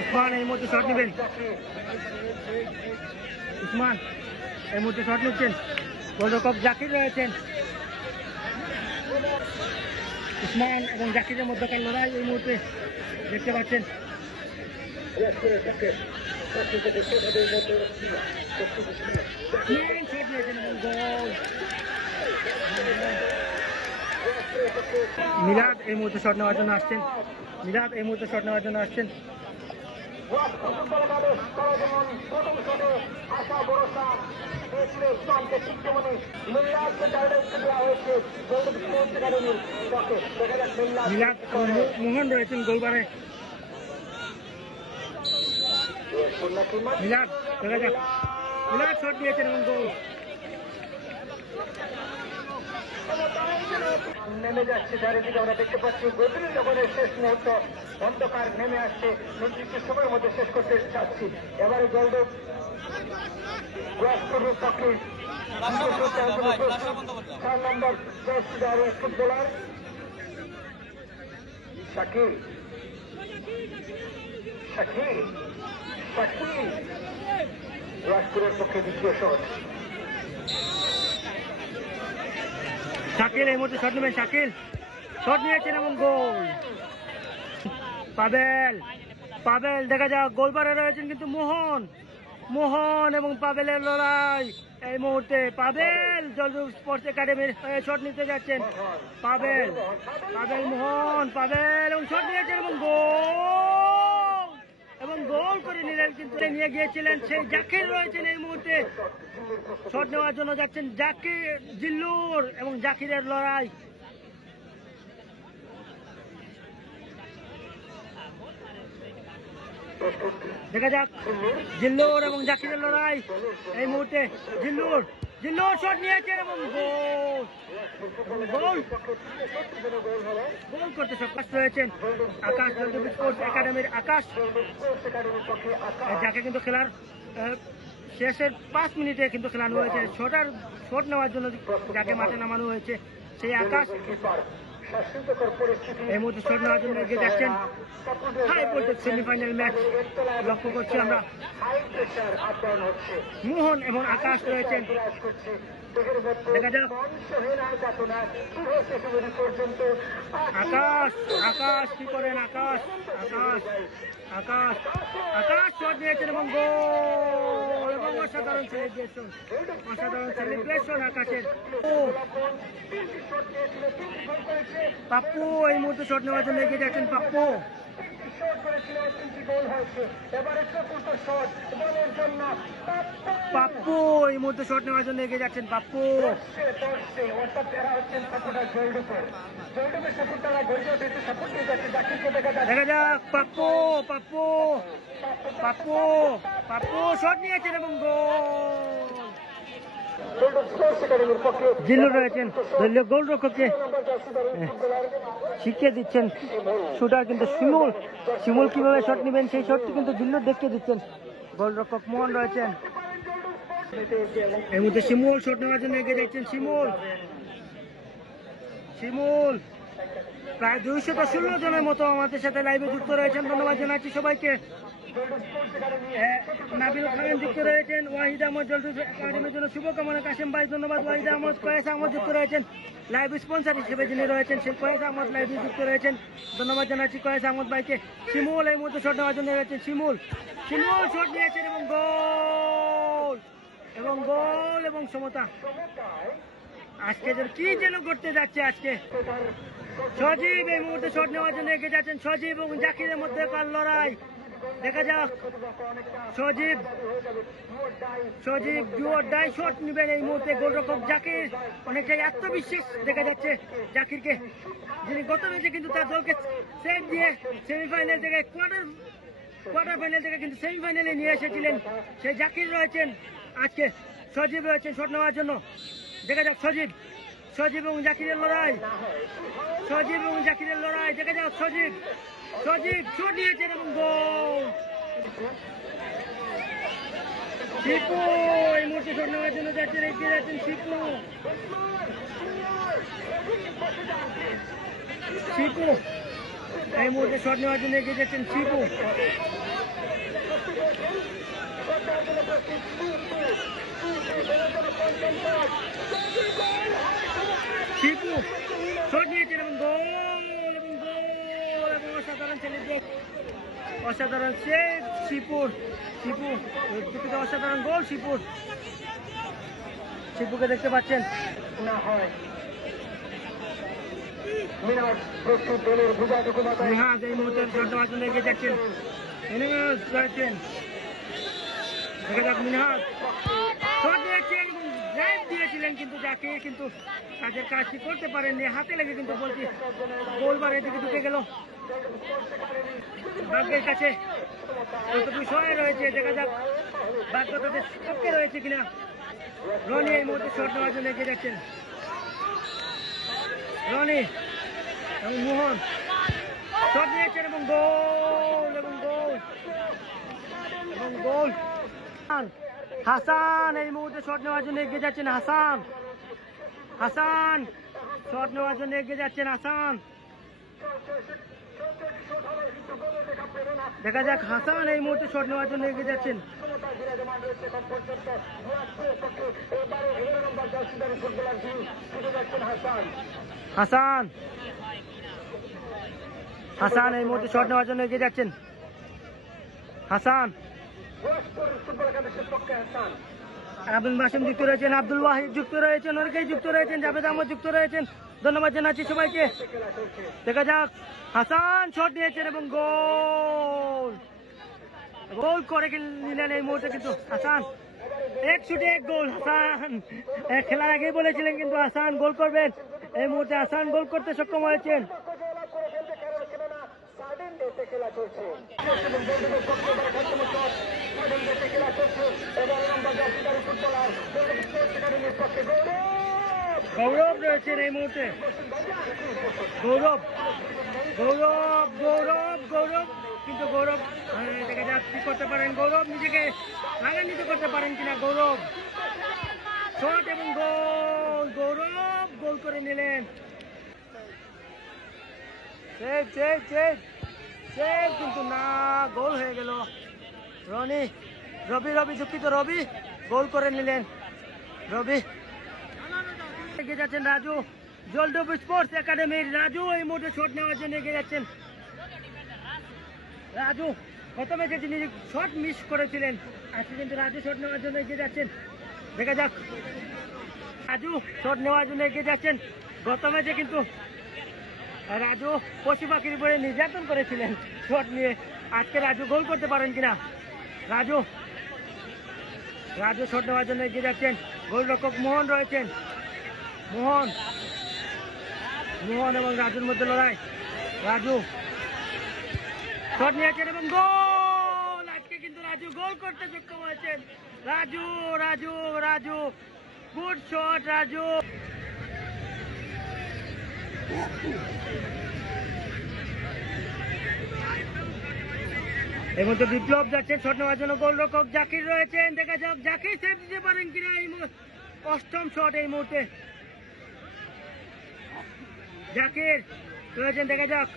উসমান, এই মুহূর্তে শট নেবেন। উসমান, এই মুহূর্তে শট নিচ্ছেন। গোলরক্ষক জাকির রয়েছেন। উসমান এবং জাকিরের মধ্যকার লড়াই এই মুহূর্তে দেখতে পাচ্ছেন। শট নিয়েছেন এবং গোল। মিলাদ এই মুহূর্তে শট নেওয়ার জন্য আসছেন। মিলাদ এই মুহূর্তে শট নেওয়ার জন্য আসছেন। মিলাদ মোহন রয়েছেন গোলবারে। মিলাদ, দেখা যাক। মিলাদ শট দিয়েছেন এবং গোল। নেমে যাচ্ছে, চারিদিকে আমরা দেখতে পাচ্ছি, গভীর জগনের শেষ মুহূর্ত, অন্ধকার নেমে আসছে নির্দিষ্ট সময়ের মধ্যে শেষ করতে চাচ্ছি। এবারে জলদূত গ্রাসপুরের পক্ষে চার নম্বর ফুটবলার। শাকিল। শাকিল। শাকিল। গ্রাসপুরের পক্ষে দ্বিতীয় শট। শাকিল, এই মুহূর্তে শট নেবেন শাকিল। শট নিয়েছেন এবং গোল। পাবেল পাবেল, দেখা যাক গোলবারে রয়েছেন কিন্তু মোহন। মোহন এবং পাবেলের লড়াই। এই মুহূর্তে পাবেল জলদু স্পোর্টস একাডেমির শট নিতে যাচ্ছেন। পাবেল পাবেল, মোহন, পাবেল, এবং শট নিয়েছেন এবং গোল। গোল করে নিলেন, কিন্তু নিয়ে গিয়েছিলেন সেই জাকির রয়েছেন এই মুহূর্তে। শট নেওয়ার জন্য যাচ্ছেন জাকির জিল্লুর এবং জাকিরের লড়াই। দেখা যাক, জিল্লুর এবং জাকিরের লড়াই এই মুহূর্তে। জিল্লুর জিল্লুর শট নিয়েছে এবং গোল। গোল। গোল করতে সক্ষম হয়েছেন। আকাশ স্পোর্টস একাডেমির আকাশ। যাকে কিন্তু খেলার শেষের পাঁচ মিনিটে কিন্তু খেলানো হয়েছে। শটার শট নেওয়ার জন্য যাকে মাঠে নামানো হয়েছে, সেই আকাশ। এই মুহূর্তে শট নেওয়ার জন্য হাই ভোল্টেজ সেমিফাইনাল ম্যাচ লক্ষ্য করছি আমরা। মোহন এবং আকাশ রয়েছেন। আকাশ শট আকাশের। পাপ্পু এই মুহূর্তে শট নেওয়ার জন্য এগিয়ে যাচ্ছেন পাপ্পু। শট করেছিল তিনটি গোল হয়েছে। এবারে চতুর্থ শট বলের জন্য পাপ্পু! এই মুহূর্তে শট নেওয়ার জন্য এগিয়ে যাচ্ছেন পাপ্পু। অর্থাৎ এরা হচ্ছেন সাপোর্টার জলডুপের জলডুপের সাপোর্টাররা গড়িয়ে উঠেছে সাপোর্ট দিয়ে যাচ্ছে জাকিরকে দেখা যাচ্ছে। দেখা যাক পাপ্পু পাপ্পু পাপ্পু পাপ্পু শট নিয়েছেন এবং গোল জলডুপ স্পোর্টস একাডেমির পক্ষে জিল্লু রয়েছেন দলীয় শিখিয়ে দিচ্ছেন শুটার কিন্তু শিমুল শিমুল কীভাবে শট নেবেন সেই শটটি কিন্তু জিল্লুর দেখিয়ে দিচ্ছেন গোলরক্ষক মোহন রয়েছেন এই মুহূর্তে শিমুল শট নেওয়ার জন্য এগিয়ে যাচ্ছেন শিমুল শিমুল প্রায় দুইশত ষোলো জনের মতো আমাদের সাথে লাইভে যুক্ত রয়েছেন। ধন্যবাদ জানাচ্ছি সবাইকে। নাবিল খান যুক্ত রয়েছেন, ওয়াহিদ আহমদ জলদুস একাডেমির জন্য শুভকামনা কাশেম ভাই ধন্যবাদ, ওয়াহিদ আহমদ কয়েস আহমদ যুক্ত রয়েছেন, লাইভ স্পন্সার হিসেবে যিনি রয়েছেন সেই কয়েস আহমদ লাইভে যুক্ত রয়েছেন। ধন্যবাদ জানাচ্ছি কয়েস আহমদ ভাইকে। শিমুল এই মুহূর্তে শট নেওয়ার জন্য রয়েছেন, শিমুল। শিমুল শট নিয়েছেন এবং গোল! এবং গোল এবং সমতা। আজকে যেন কি যেন করতে যাচ্ছে আজকে। সজীব এই মুহূর্তে শট নেওয়ার জন্য এগিয়ে যাচ্ছেন, সজীব এবং জাকিরের মধ্যে কার লড়াই। দেখা যাক। সজীব সজীব ডুয়ার ডাই শট নেবেন এই মুহূর্তে গোলরক্ষক জাকির। অনেকটাই আত্মবিশ্বাস দেখা যাচ্ছে জাকিরকে। যিনি গত ম্যাচে কিন্তু তার দলকে সেট দিয়ে সেমিফাইনাল থেকে কোয়ার্টার কোয়ার্টার ফাইনাল থেকে কিন্তু সেমিফাইনালে নিয়ে এসেছিলেন। সেই জাকির রয়েছেন। আজকে সজীব রয়েছেন শট নেওয়ার জন্য। দেখা যাক সজীব। সজীব এবং জাকিরের লড়াই। সজীব এবং জাকিরের লড়াই। দেখা যাক, সজীব। সজীব শট নিয়েছেন এবং গোল। শিপু, এই মুহূর্তে শট নেওয়ার জন্য যাচ্ছেন এগিয়ে যাচ্ছেন শিপু। শিপু, এই মুহূর্তে শট নেওয়ার জন্য এগিয়ে যাচ্ছেন শিপু। শিপু শট নিয়েছেন এবং গোল এবং গোল এবং অসাধারণ সেলিব্রেট অসাধারণ সেভ শিপুর শিপু দুটিতে অসাধারণ গোল শিপুর। শিপুকে দেখতে পাচ্ছেন। না হয়। মাথায় এই মুহূর্তে জন্য এগিয়ে যাচ্ছেন। নিহাজ রয়েছেন দেখা যাক মিনহাজ ড্রাইভ দিয়েছিলেন কিন্তু যাকে, কিন্তু কাজের কাজটি করতে পারেননি। হাতে লেগে কিন্তু বলছি, গোলবার এদিকে ঢুকে গেল। ভাগ্যের কাছে কতটুকু সময় রয়েছে, দেখা যাক ভাগ্য তাদের পক্ষে রয়েছে কিনা। রনি এই মুহূর্তে শট নেওয়ার জন্য এগিয়ে যাচ্ছেন। রনি এবং মোহন শট নিয়েছেন এবং গোল এবং গোল এবং গোল। হাসান, এই মুহূর্তে শট নেওয়ার জন্য এগিয়ে যাচ্ছেন হাসান। হাসান, শট নেওয়ার জন্য এগিয়ে যাচ্ছেন হাসান। দেখা যাক হাসান এই মুহূর্তে শট নেওয়ার জন্য এগিয়ে যাচ্ছেন। হাসান হাসান এই মুহূর্তে শট নেওয়ার জন্য এগিয়ে যাচ্ছেন। হাসান আব্দুল মাসুম যুক্ত রয়েছেন, আব্দুল ওয়াহিদ যুক্ত রয়েছেন অনেকেই যুক্ত রয়েছেন, জাভেদ আহমদ যুক্ত রয়েছেন। ধন্যবাদ জানাচ্ছি সবাইকে। দেখা যাক, হাসান শট নিয়েছেন এবং গোল। গোল করে নিলেন এই মুহূর্তে কিন্তু হাসান। এক শুটে এক গোল, হাসান। খেলার আগেই বলেছিলেন কিন্তু হাসান গোল করবেন। এই মুহূর্তে হাসান গোল করতে সক্ষম হয়েছেন জয়লাভ করে ফেলতে কারণ কেননা সার্ডেন খেলা চলছে। গৌরব রয়েছেন এই মুহূর্তে। গৌরব গৌরব গৌরব গৌরব। কিন্তু গৌরব দেখা যাক কি করতে পারেন? গৌরব নিজেকে রাগান্বিত করতে পারেন কিনা? গৌরব, শট এবং গোল। গৌরব গোল করে নিলেন। Save save save. সেভ কিন্তু না, গোল হয়ে গেল। রনি, রবি রবি, দুঃখিত, রবি, গোল করে নিলেন। রবি, এগিয়ে যাচ্ছেন রাজু। জলডব স্পোর্টস একাডেমির রাজু এই মুহূর্তে শট নেওয়ার জন্য এগিয়ে যাচ্ছেন। রাজু গত ম্যাচে তিনি শট মিস করেছিলেন আজকে কিন্তু রাজু শট নেওয়ার জন্য এগিয়ে যাচ্ছেন। দেখা যাক। রাজু শট নেওয়ার জন্য এগিয়ে যাচ্ছেন। গত ম্যাচে কিন্তু রাজু পশু পাখির উপরে নির্যাতন করেছিলেন। শট নিয়ে আজকে রাজু গোল করতে পারেন কিনা? রাজু রাজু শট নেওয়ার জন্য এগিয়ে যাচ্ছেন। গোলরক্ষক মোহন রয়েছেন। মোহন মোহন এবং রাজুর মধ্যে লড়াই। রাজু, শট নিয়েছেন এবং গোল! আজকে কিন্তু রাজু গোল করতে সক্ষম হয়েছেন। Raju Raju Raju, good shot, Raju. এর মধ্যে বিপ্লব যাচ্ছে শট নেওয়ার জন্য গোলরক্ষক জাকির রয়েছেন দেখা যাক, জাকির সেভ দিতে পারেন কিনা এই। অষ্টম শট এই মুহূর্তে। জাকির রয়েছেন, দেখা যাক।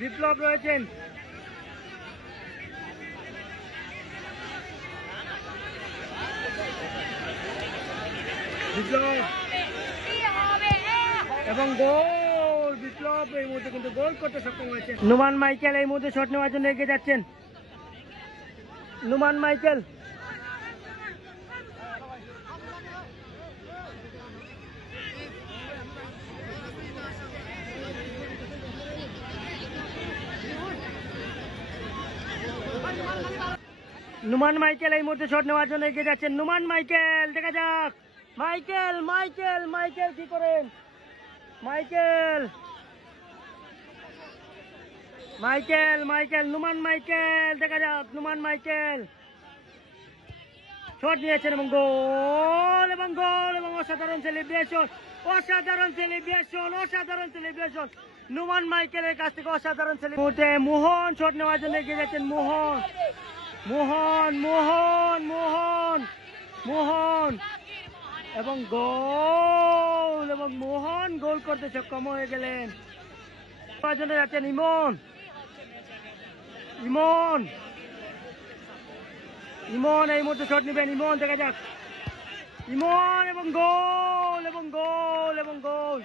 বিপ্লব রয়েছেন। বিপ্লব এবং গোল, বিপ্লব এই মুহূর্তে কিন্তু গোল করতে সক্ষম হয়েছে। নুমান মাইকেল এই মুহূর্তে শট নেওয়ার জন্য এগিয়ে যাচ্ছেন। নুমান মাইকেল। নুমান মাইকেল এই মুহূর্তে শট নেওয়ার জন্য এগিয়ে যাচ্ছেন। নুমান মাইকেল, দেখা যাক। মাইকেল মাইকেল মাইকেল কি করেন? Michael. Michael Michael, Numan Michael, দেখা যাক, নুমান মাইকেল। শট নিয়েছেন এবং গোল এবং গোল, এবং অসাধারণ সেলিব্রেশন অসাধারণ সেলিব্রেশন অসাধারণ সেলিব্রেশন। নুমান মাইকেলের কাছ থেকে অসাধারণ সেলিব্রেশন মোহন শট নেওয়ার জন্য এগিয়ে যাচ্ছেন মোহন। মোহন মোহন মোহন মোহন। এবং গোল, এবং মোহন গোল করতে সক্ষম হয়ে গেলেন। পাঁচজনে যাচ্ছেন ইমন। ইমন। ইমন, এই মুহূর্তে শট নেবেন। ইমন, দেখা যাক। ইমন, এবং গোল এবং গোল এবং গোল।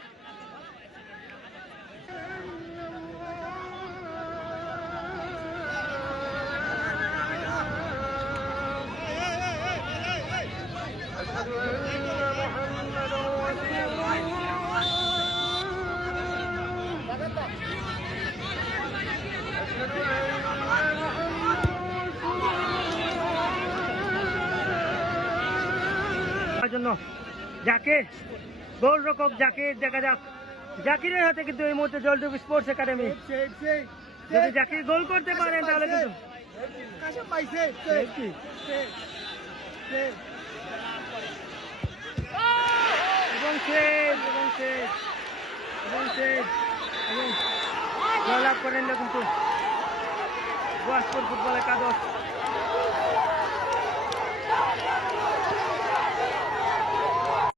তার জন্য। জাকির গোল রকম জাকির দেখা যাক। জাকিরের হাতে কিন্তু এই মুহূর্তে জলটুক স্পোর্টস একাডেমি যদি জাকির গোল করতে পারেন তাহলে কিন্তু Safety। এবং শেষ এবং শেষ এবং শেষ এবং জয়লাভ করেন কিন্তু। গোয়াসপুর ফুটবল একাদশ